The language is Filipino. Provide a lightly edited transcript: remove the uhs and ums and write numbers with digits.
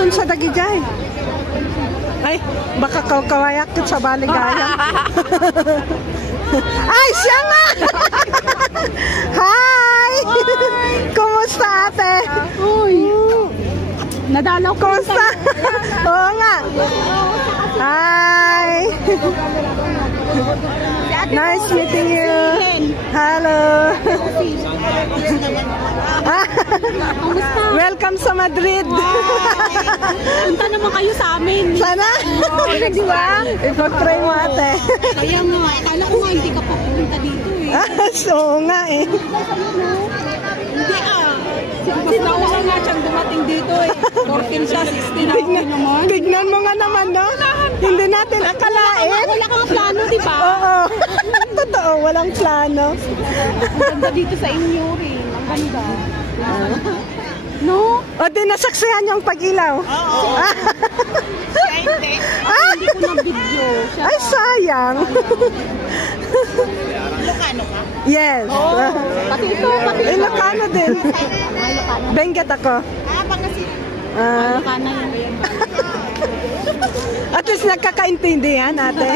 Asun sa Dagijay. Ay, baka kawayak sa Baligaya. Ay, siya nga! Hi! Kumusta ate? Uy! Nadalaw ko. Kumusta? Oo nga. Hi! Nice meeting you. Hello. Welcome sa Madrid. Punta naman kayo sa amin. Sana? Di ba? Ipag-pray mo ate. Kaya nga, akala ko nga hindi ka pa pupunta dito eh. Oo nga eh. Hindi Sinauna nga siyang dumating dito eh. 14 siya, 16 ako naman. Tignan mo nga naman, no? Hindi natin akalain. Wala kang plano, di ba? Oo. Totoo, walang plano. Ang ganda dito sa inyo rin. Ang ganda. No? O di nasaksihan yung pag-ilaw. Oo. Hindi ko na-video. Ay, sayang. Ilocano ka? Yes. Pati ito, pati ito. Ilocano din. Benguet ako. Pangasinan. Ilocano yun. At least nagkakaintindihan ate.